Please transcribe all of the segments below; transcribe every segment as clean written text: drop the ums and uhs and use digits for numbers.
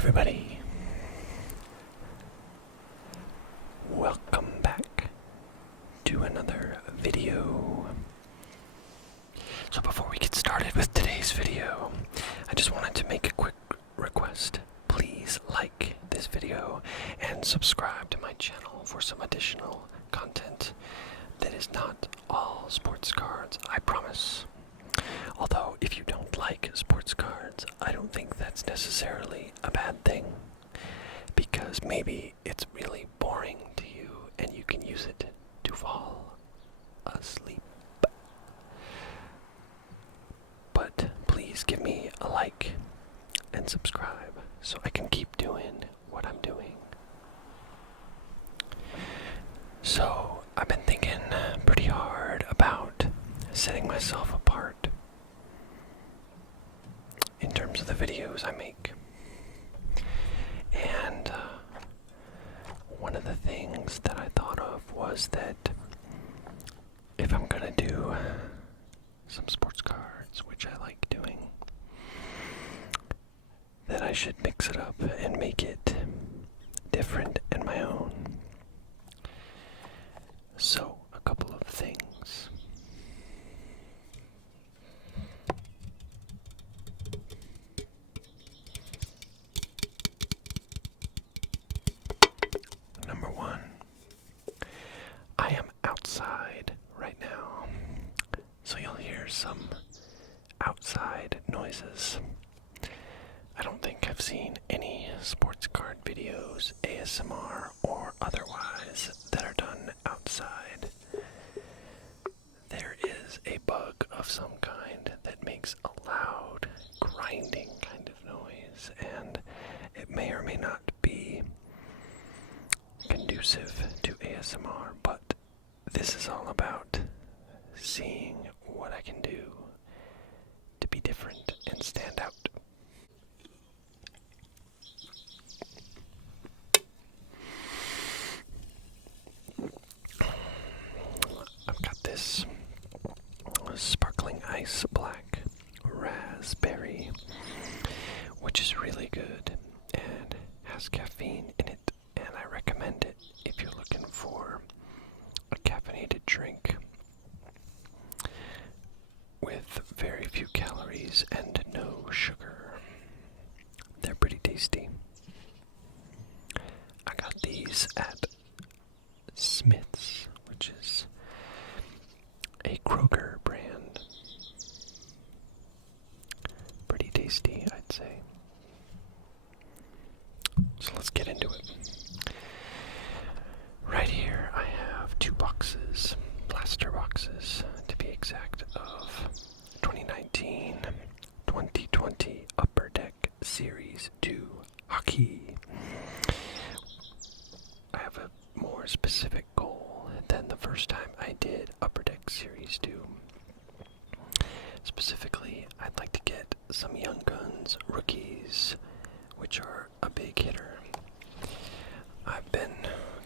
everybody. Welcome back to another video. So before we get started with today's video, I just wanted to make a quick request. Please like this video and subscribe to my channel for some additional content that is not all sports cards, I promise. Although, if you don't like sports cards, I don't think that's necessarily a bad thing, because maybe it's really boring to you and you can use it to fall asleep. But please give me a like and subscribe so I can keep doing what I'm doing. So, I've been thinking pretty hard about setting myself apart in terms of the videos I make. And one of the things that I thought of was that if I'm gonna do some sports cards, which I like doing, that I should mix it up and make it different and my own. So, a couple of things. Number one, I am outside right now, so you'll hear some outside noises. I don't think I've seen any sports card videos, ASMR or otherwise, that are done outside. There is a bug of some kind that makes a loud, grinding kind of noise, and it may or may not be conducive to ASMR, but this is all about seeing what I can do to be different and stand out. I've got this sparkling ice black raspberry, which is really good and has caffeine in it, and I recommend it if you're looking for a caffeinated drink with very few calories and no sugar. They're pretty tasty. I got these at Smith's, which is a Kroger brand. Pretty tasty, I'd say. So let's get into it. Right here I have two boxes, blaster boxes to be exact, of 2019-2020 Upper Deck Series 2 hockey. I have a more specific goal than the first time I did Upper Deck Series 2. Specifically, I'd like to get some Young Guns rookies, which are a big hitter. I've been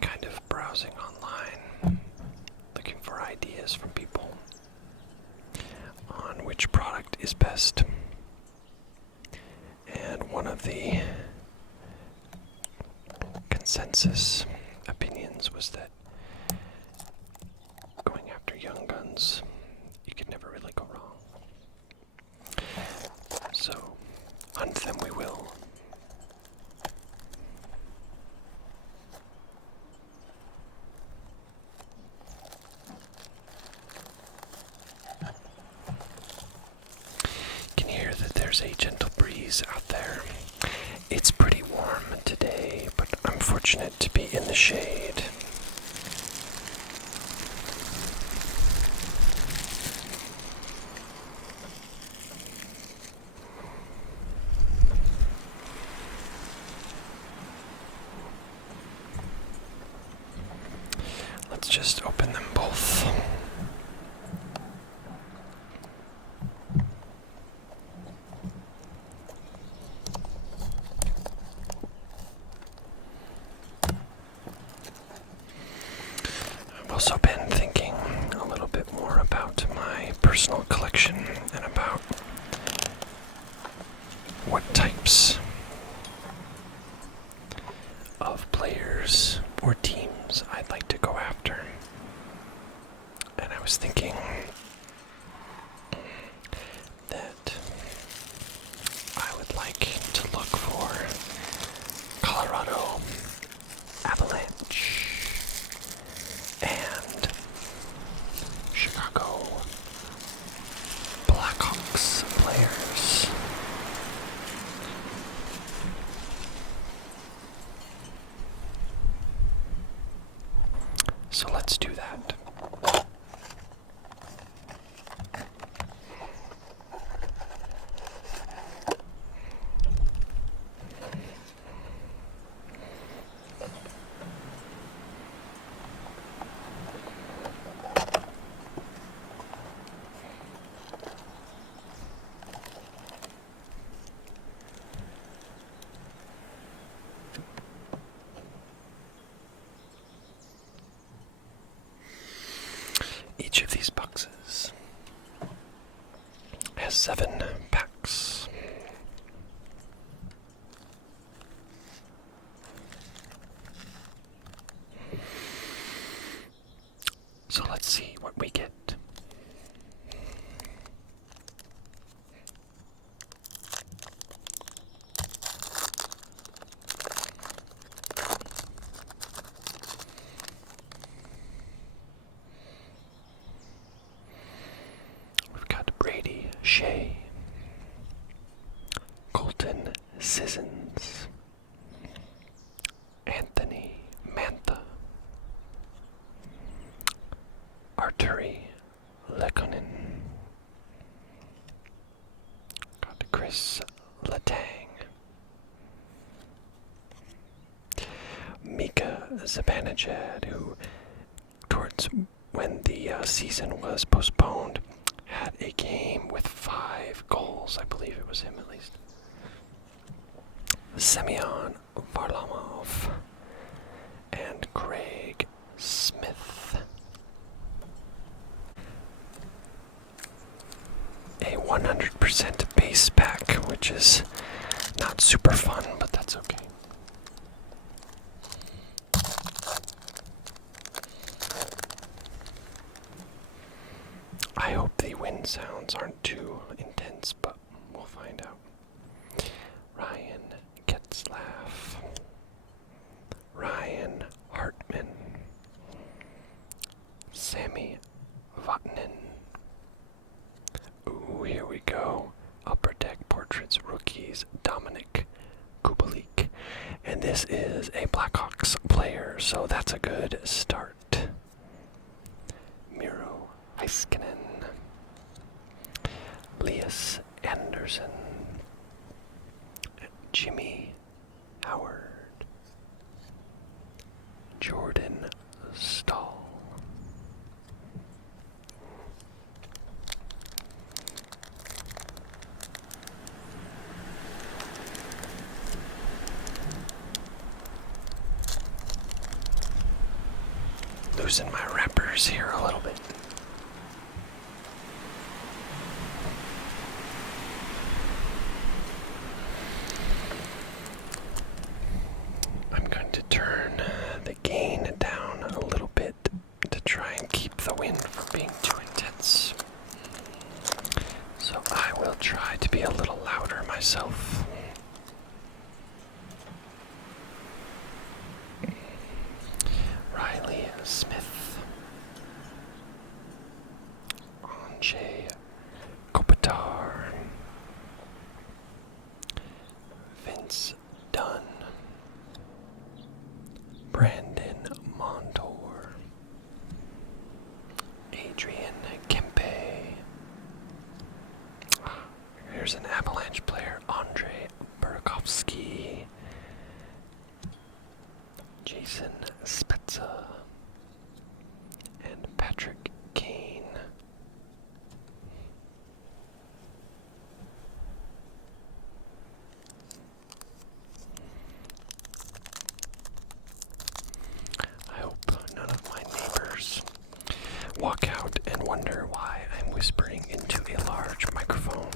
kind of browsing online, looking for ideas from people on which product is best. And one of the consensus opinions was that going after Young Guns, you could never really go wrong. So, hunt them we will. You can hear that there's a gentle breeze out there. It's pretty warm today, but I'm fortunate to be in the shade. Let's just open them both. I've also been thinking a little bit more about my personal collection and about what types 7 packs. So let's see what we get. We've got Brady Shea, Colton Sissons, Anthony Mantha, Arturi Lekkonen, got Chris Letang, Mika Zibanejad, who towards when the season was postponed had a game with 5 goals. I believe it was him at least. Semyon Varlamov and Craig Smith. A 100% base pack, which is not super fun, but that's okay. I hope the wind sounds aren't too intense, but we'll find out. Ryan Getzlaff, Ryan Hartman, Sammy Vatanen. Ooh, here we go. Upper Deck Portraits Rookies, Dominic Kubalik. And this is a Blackhawks player, so that's a good start. Miro Heiskanen, Elias Anderson, Jimmy Howard, Jordan Stahl, losing my wrappers here a little bit. I'm going to turn the gain down a little bit to try and keep the wind from being too intense. So I will try to be a little louder myself. Riley Smith, Anjay Kopitar, Vince Dunn, Brandon Montour, Adrian Kempe. Here's an Avalanche player, Andre Burakovsky, Jason Spezza, and Patrick Kane. I hope none of my neighbors walk out and wonder why I'm whispering into a large microphone.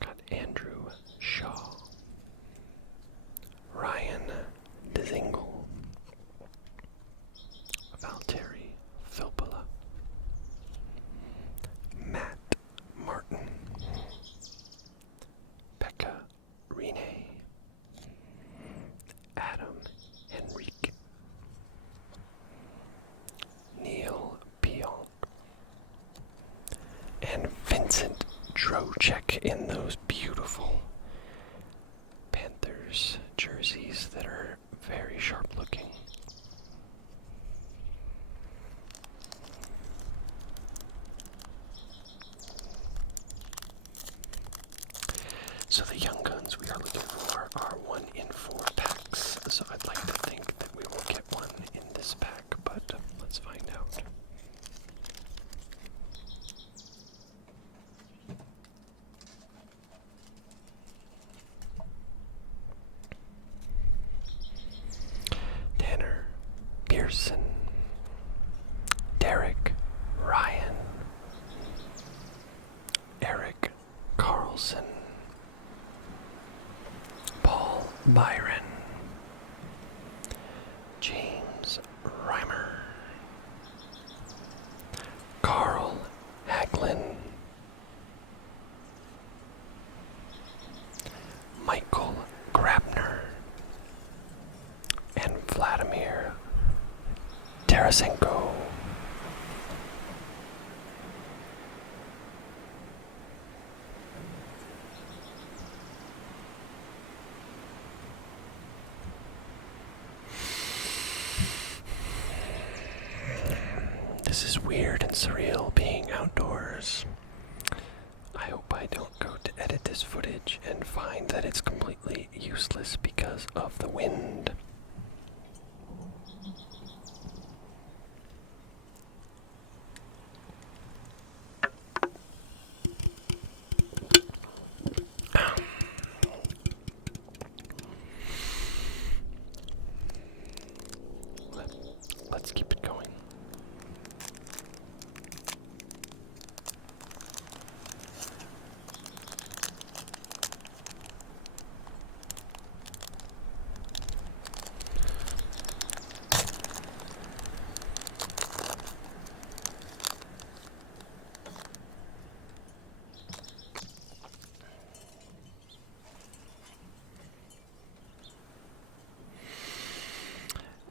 Got Andrew Shaw, Ryan Dzingel, Valtteri Filppula, Matt Martin, Pekka Rinne, Adam Henrique, Neil Pionk, and Vincent Trocheck in those beautiful Panthers jerseys that are very sharp looking. So the Young Guns we are looking for are 1 in 4 packs. So I'd like to think that we will get one in this pack, but let's find out. Pearson, Derek Ryan, Eric Carlson, Paul Byron, James Reimer, Carl Haglin, Michael Grabner, and Vladimir Tarasenko. This is weird and surreal being outdoors. I hope I don't go to edit this footage and find that it's completely useless because of the wind. Let's keep it going.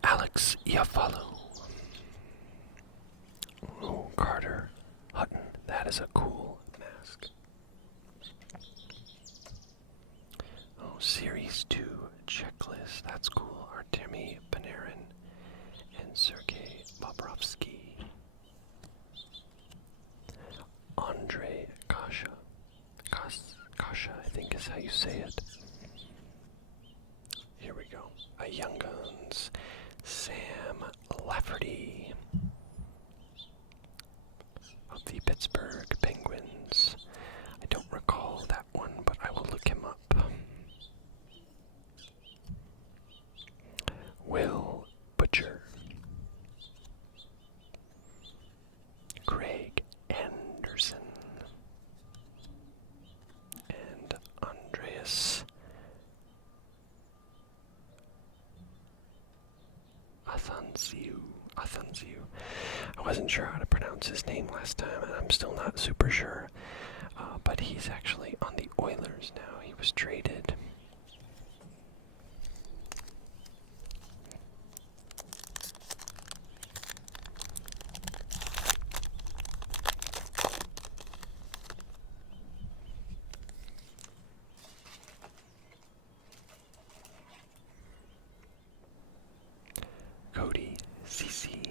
Alex Iafallo. Oh, Carter Hutton. That is a cool mask. Oh, Series 2 checklist. That's cool. Artemi Panarin and Sergei Bobrovsky. Andre Kasha. Kasha, I think is how you say it. Here we go. A Young Guns. Sam Lafferty of the Pittsburgh Penguins. I don't recall that one, but I will look him up. Will Butcher. Craig Anderson. And Andreas Athanasiou. I wasn't sure how to pronounce his name last time, and I'm still not super sure. But he's actually on the Oilers now. He was traded. Cody Ceci.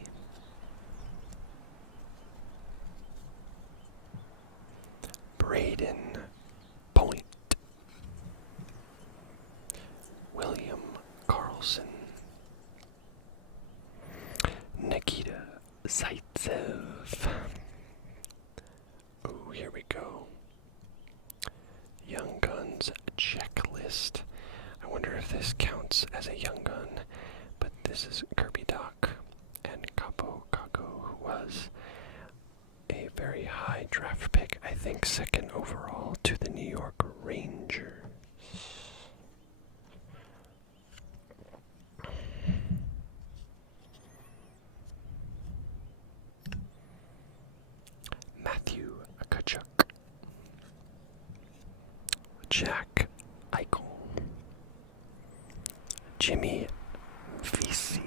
Braden Point. William Carlson. Nikita Zaitsev. Oh, here we go. Young Guns checklist. I wonder if this counts as a Young Gun, but this is Kirby Doc and Capo Caco, who was a very high draft pick, I think second overall to the New York Rangers. Matthew Tkachuk. Jack Eichel. Jimmy Vesey.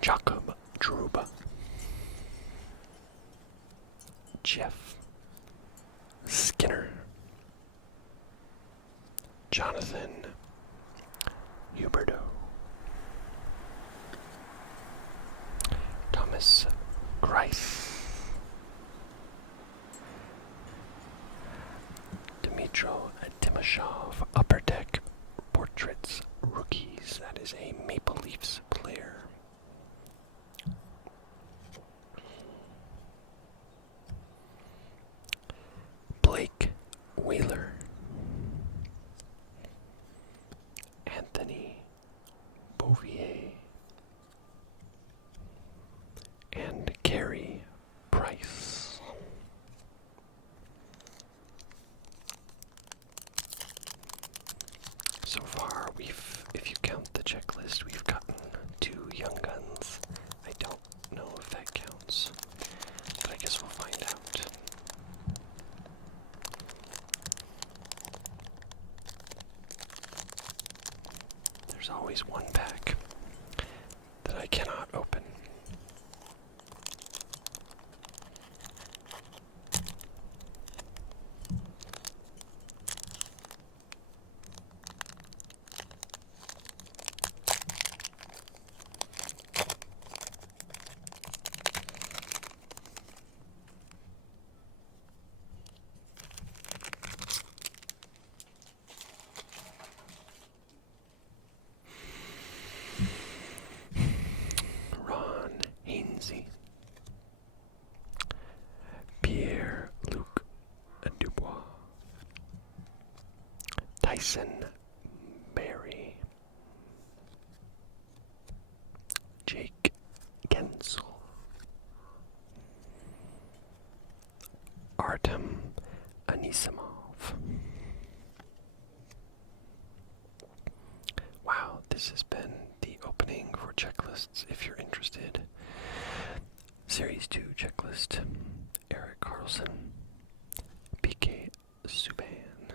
Jacob Trouba. Jeff Skinner. Jonathan Huberto. Thomas Grice. Damashov, Upper Deck Portraits Rookies. That is a Maple Leafs player. Blake Wheeler, Anthony Bouvier, and Carey Price. So far, if you count the checklist, we've gotten 2 Young Guns. I don't know if that counts, but I guess we'll find out. There's always one pack that I cannot open. Pierre-Luc Dubois, Tyson Barrie, Jake Gensel, Artem Anisimov. Wow, this has been the opening for checklists if you're interested. Series 2 checklist. Erik Karlsson, PK Subban,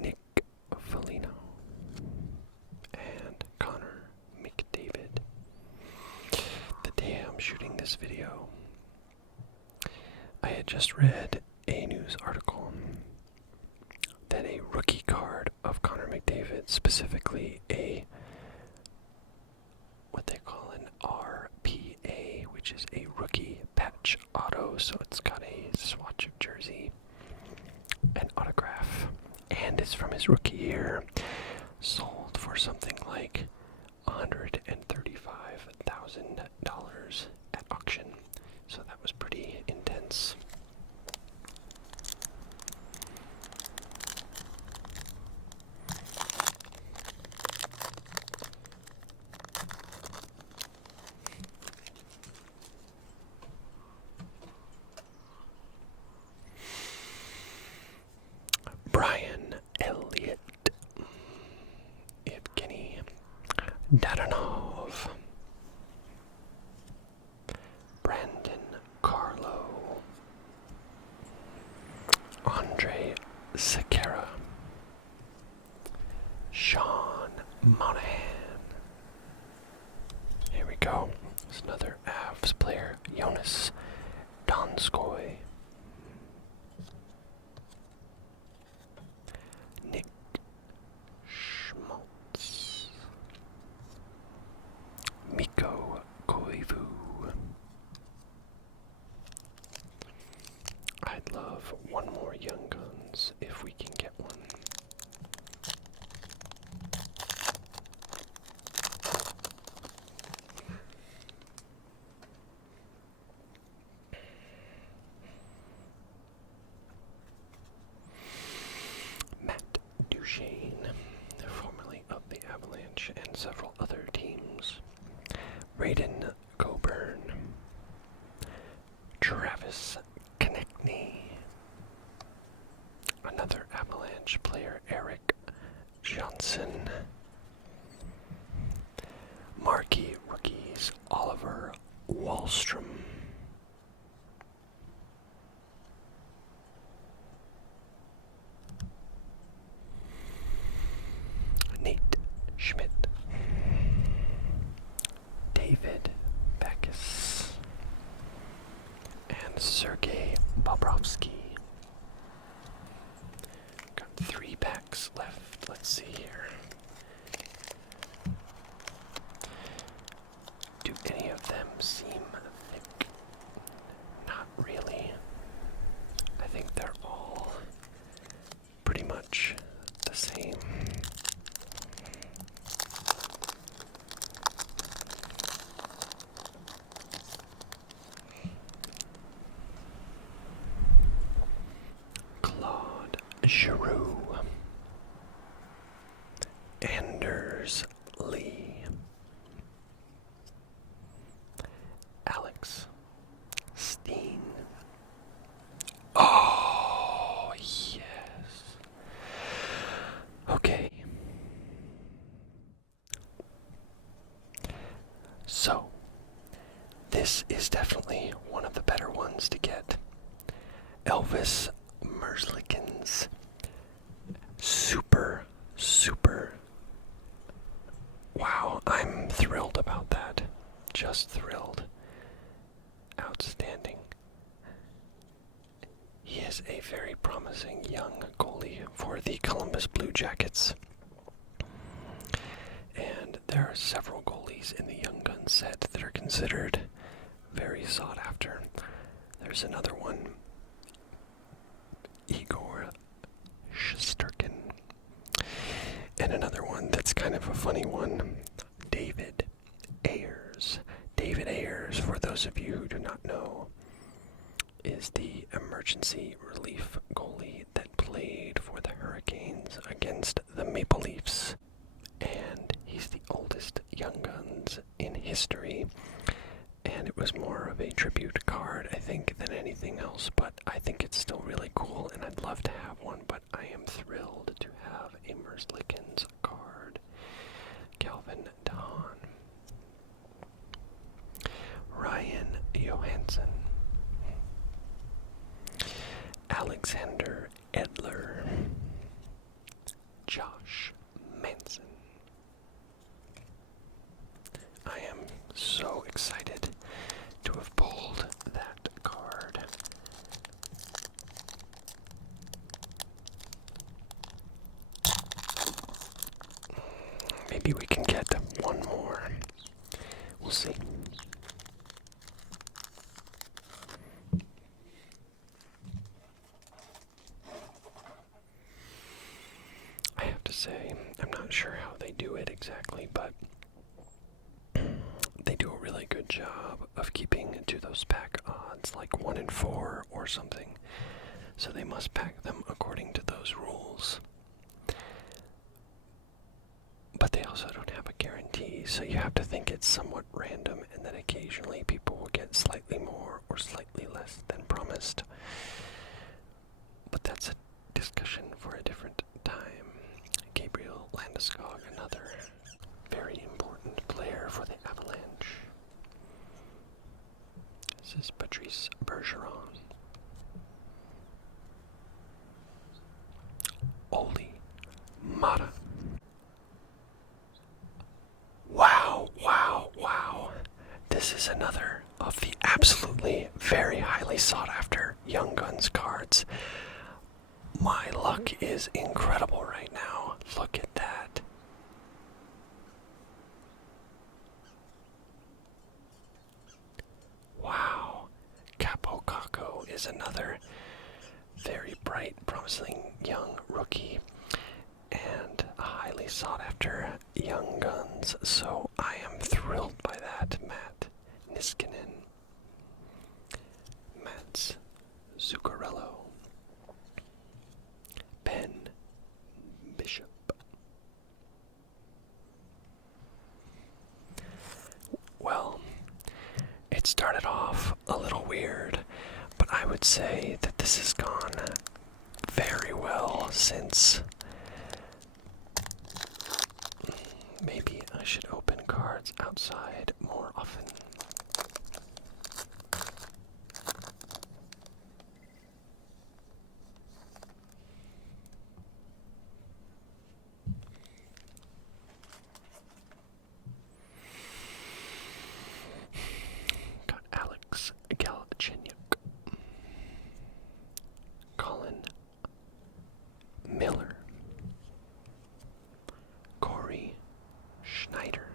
Nick Foligno, and Connor McDavid. The day I'm shooting this video, I had just read a news article that a rookie card of Connor McDavid, specifically what they call an RPA, which is a rookie patch auto, so it's got a swatch of jersey, an autograph, and it's from his rookie year, sold for something like $135,000 at auction. So that was pretty intense. Brian Elliott, Evgeny Dadonov, Brandon Carlo, Andre Sekera, Sean Monahan. Here we go. There's another Avs player, Jonas Donskoy. Nick Schmaltz, Mikko Koivu. I'd love one more Young Guns if we can get one. Matt Duchene, formerly of the Avalanche and several other teams. Raiden Coburn, Travis Konechny, another Avalanche player, Eric Johnson. Marquee rookies, Oliver Wahlstrom. Nate Schmidt, David Backus, and Sergei Bobrovsky. Got 3 packs left. Let's see here. Do any of them seem thick? this is definitely one of the better ones to get. Elvis Merzlikins. Super, super. Wow, I'm thrilled about that. Just thrilled. Outstanding. He is a very promising young goalie for the Columbus Blue Jackets. And there are several goalies in the Young Guns set that are considered very sought after. There's another one, Igor Shesterkin. And another one that's kind of a funny one, David Ayers. David Ayers, for those of you who do not know, is the emergency relief goalie that played for the Hurricanes against the Maple Leafs. And he's the oldest Young Guns in history. And it was more of a tribute card, I think, than anything else. But I think it's still really cool, and I'd love to have one. But I am thrilled to have a Merzlikins card. Calvin Dahn. Ryan Johansson. Alexander Edler. Josh Manson. I am so excited to have pulled that card. Maybe we can get one more. We'll see. I have to say, I'm not sure how they do it exactly, but they do a really good job of keeping to those pack odds, like 1 in 4 or something. So they must pack them according to those rules. But they also don't have a guarantee, so you have to think it's somewhat random, and then occasionally people will get slightly more or slightly less than promised. But that's a discussion for a different time. Gabriel Landeskog, another very important player for the Avalanche. This is Patrice Bergeron. Oli Mata. Wow, wow, wow. This is another of the absolutely very highly sought after Young Guns cards. My luck is incredible right now. Look at that. Wow. Capo Caco is another very bright, promising young rookie and a highly sought after Young Guns. So I am thrilled by that. Matt Niskanen. Mats Zuccarello. Ben Bishop. Well, it started off a little weird, but I would say that this has gone very well since. Maybe I should open cards outside more often. Got Alex Galchenyuk, Colin Miller, Corey Schneider,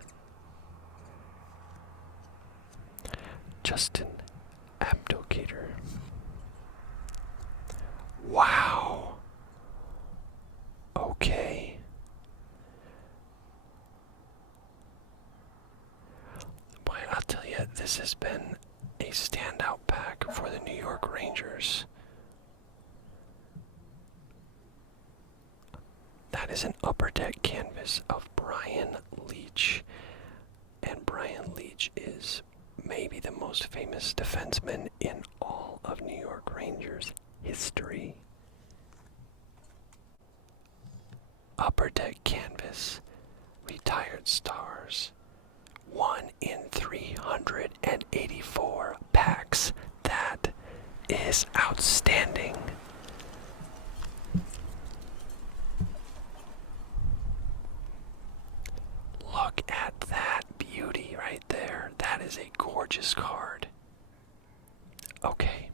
Justin Abdelkader. Wow. Okay. Boy, I'll tell you, this has been a standout pack for the New York Rangers. That is an upper deck canvas of Brian Leetch. And Brian Leetch is maybe the most famous defenseman in all of New York Rangers history. Upper deck canvas, retired stars, 1 in 384 packs. That is outstanding. Look at that beauty right there. That is a gorgeous card. Okay.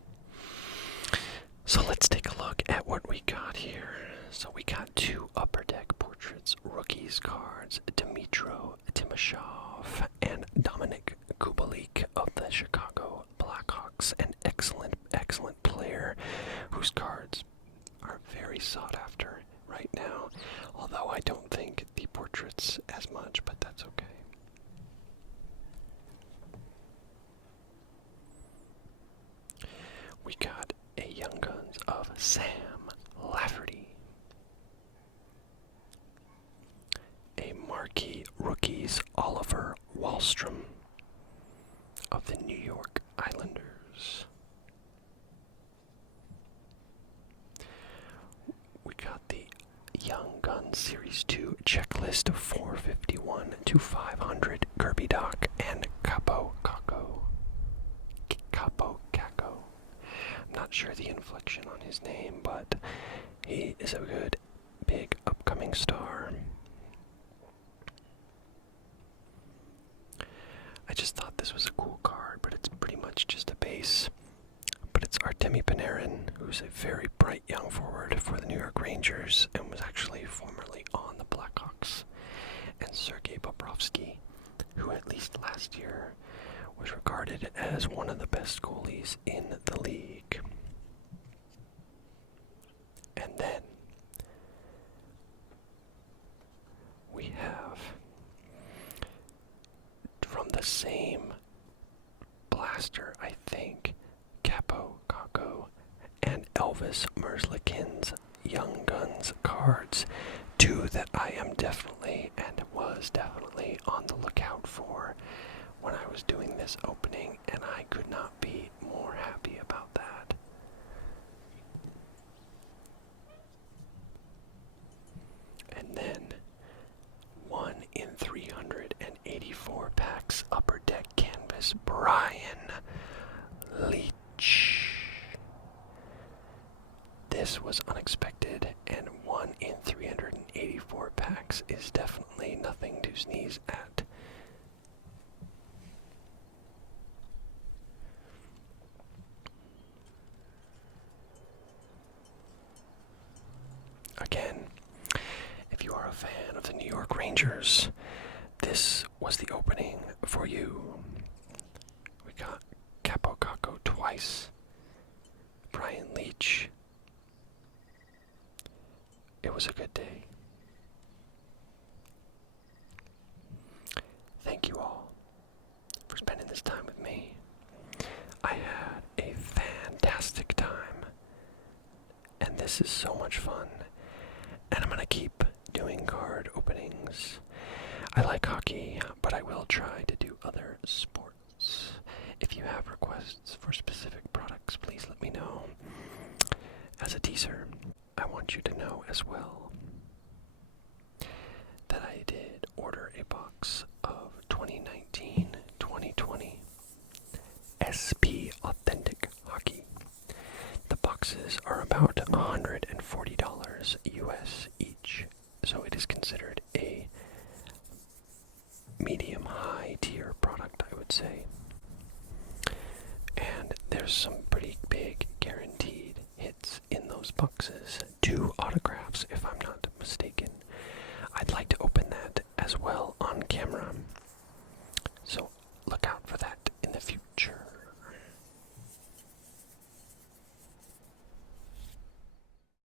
So let's take a look at what we got here. So we got 2 Upper Deck Portraits rookies cards, Dmitro Timashov and Dominic Kubalik of the Chicago Blackhawks, an excellent player whose cards are very sought after right now, although I don't think the portraits as much, but that's okay. We got a Young Guns of Sam Lafferty, a marquee rookies Oliver Wahlstrom of the New York Islanders. We got the Young Guns Series 2 checklist of 451 to 500 Kirby Doc and Capo Caco. I'm not sure the inflection on his name, but he is a good, big, upcoming star. I just thought this was a cool card, but it's pretty much just a base. But it's Artemi Panarin, who's a very bright young forward for the New York Rangers and was actually formerly on the Blackhawks. And Sergei Bobrovsky, who at least last year was regarded as one of the best goalies in the league. And then we have, from the same blaster, I think, Capo Caco and Elvis Merzlikins Young Guns cards, 2 that I am definitely and was definitely on the lookout for when I was doing this opening, and I could not be more happy about that. And then 1 in 384 packs Upper Deck Canvas Brian Leetch. This was unexpected, and 1 in 384 packs is definitely nothing to sneeze at. Again, if you are a fan of the New York Rangers, this was the opening for you. We got Capo Caco twice, Brian Leetch. It was a good day. Thank you all for spending this time with me. I had a fantastic time, and this is so much fun. And I'm gonna keep doing card openings. I like hockey, but I will try to do other sports. If you have requests for specific products, please let me know. As a teaser, I want you to know as well that I did order a box of 2019-2020 SP Authentic Hockey. The boxes are about $140 US each, so it is considered a medium-high tier product, I would say. And there's some pretty big guaranteed hits in those boxes. 2 autographs, if I'm not mistaken. I'd like to open that as well on camera.